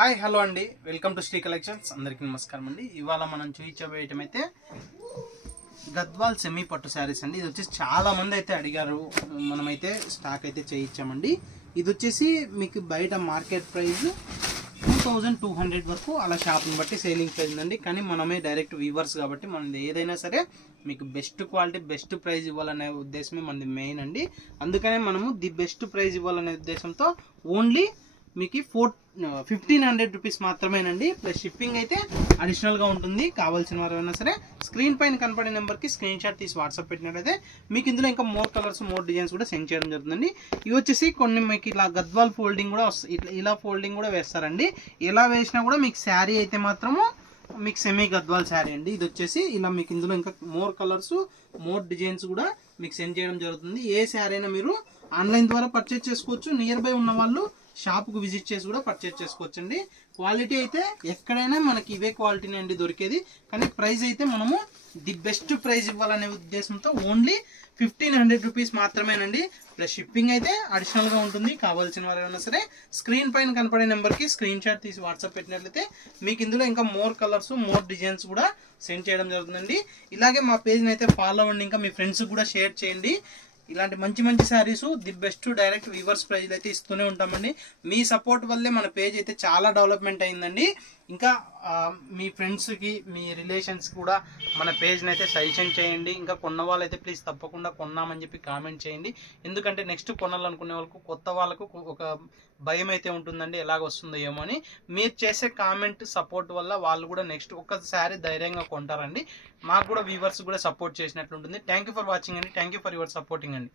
Hi hello అండి, welcome to Shri collections. అందరికీ నమస్కారం అండి. ఇవాళ మనం చూపించబోయే ఐటమ్ అయితే గద్వాల్ సెమీ పట్టు శారీస్ అండి. ఇది వచ్చేసి చాలా మంది అయితే అడిగారు, మనమైతే స్టాక్ అయితే చేయించామండి. ఇది వచ్చేసి మీకు బయట మార్కెట్ ప్రైస్ 2200 వరకు అలా షాప్ని బట్టి సేలింగ్ ప్రైస్ అండి. కానీ మనమే డైరెక్ట్ వీవర్స్ కాబట్టి మనం ఏదైనా సరే మీకు బెస్ట్ క్వాలిటీ బెస్ట్ ప్రైస్ ఇవ్వాలనే ఉద్దేశమే మనది మెయిన్ అండి. అందుకనే మనము ది బెస్ట్ ప్రైస్ ఇవ్వాలనే ఉద్దేశంతో ఓన్లీ మీకు 1500 రూపీస్ మాత్రమేనండి. ప్లస్ షిప్పింగ్ అయితే అడిషనల్గా ఉంటుంది. కావాల్సిన వారు అయినా సరే స్క్రీన్ పైన కనపడే నెంబర్కి స్క్రీన్ షాట్ తీసి వాట్సాప్ పెట్టినట్లయితే మీకు ఇందులో ఇంకా మోర్ కలర్స్ మోర్ డిజైన్స్ కూడా సెండ్ చేయడం జరుగుతుందండి. ఇవి వచ్చేసి కొన్ని మీకు ఇలా గద్వాల్ ఫోల్డింగ్ కూడా వస్తాయి, ఇలా ఫోల్డింగ్ కూడా వేస్తారండి. ఎలా వేసినా కూడా మీకు శారీ అయితే మాత్రము మీకు సెమీ గద్వాల్ శారీ అండి. ఇది వచ్చేసి ఇలా మీకు ఇందులో ఇంకా మోర్ కలర్స్ మోర్ డిజైన్స్ కూడా మీకు సెండ్ చేయడం జరుగుతుంది. ఏ శారీ అయినా మీరు ఆన్లైన్ ద్వారా పర్చేజ్ చేసుకోవచ్చు. నియర్ బై ఉన్న వాళ్ళు షాప్కు విజిట్ చేసి కూడా పర్చేజ్ చేసుకోవచ్చు అండి. క్వాలిటీ అయితే ఎక్కడైనా మనకి ఇవే క్వాలిటీనే అండి దొరికేది. కానీ ప్రైస్ అయితే మనము ది బెస్ట్ ప్రైస్ ఇవ్వాలనే ఉద్దేశంతో ఓన్లీ 1500 రూపీస్ మాత్రమేనండి. ప్లస్ షిప్పింగ్ అయితే అడిషనల్గా ఉంటుంది. కావాల్సిన వారు ఏమైనా సరే స్క్రీన్ పైన కనపడే నెంబర్కి స్క్రీన్ షాట్ తీసి వాట్సాప్ పెట్టినట్లయితే మీకు ఇందులో ఇంకా మోర్ కలర్స్ మోర్ డిజైన్స్ కూడా సెండ్ చేయడం జరుగుతుందండి. ఇలాగే మా పేజ్ని అయితే ఫాలో అవ్వండి, ఇంకా మీ ఫ్రెండ్స్కి కూడా షేర్ చేయండి. ఇలాంటి మంచి మంచి saris the best direct weavers ప్రైజ్లు అయితే ఇస్తూనే ఉంటామండి. మీ సపోర్ట్ వల్లే మన పేజ్ అయితే చాలా డెవలప్మెంట్ అయిందండి. ఇంకా మీ ఫ్రెండ్స్కి మీ రిలేషన్స్కి కూడా మన పేజ్ని అయితే సజెషన్ చేయండి. ఇంకా కొన్న వాళ్ళైతే ప్లీజ్ తప్పకుండా కొన్నామని చెప్పి కామెంట్ చేయండి. ఎందుకంటే నెక్స్ట్ కొనాలనుకునే వాళ్ళకు కొత్త వాళ్ళకు ఒక భయం అయితే ఉంటుందండి, ఎలాగ వస్తుందో ఏమో అని. మీరు చేసే కామెంట్ సపోర్ట్ వల్ల వాళ్ళు కూడా నెక్స్ట్ ఒక్కసారి ధైర్యంగా కొంటారండి. మాకు కూడా వ్యూవర్స్ కూడా సపోర్ట్ చేసినట్లు ఉంటుంది. థ్యాంక్ యూ ఫర్ వాచింగ్ అండి. Thank you for your supporting అండి.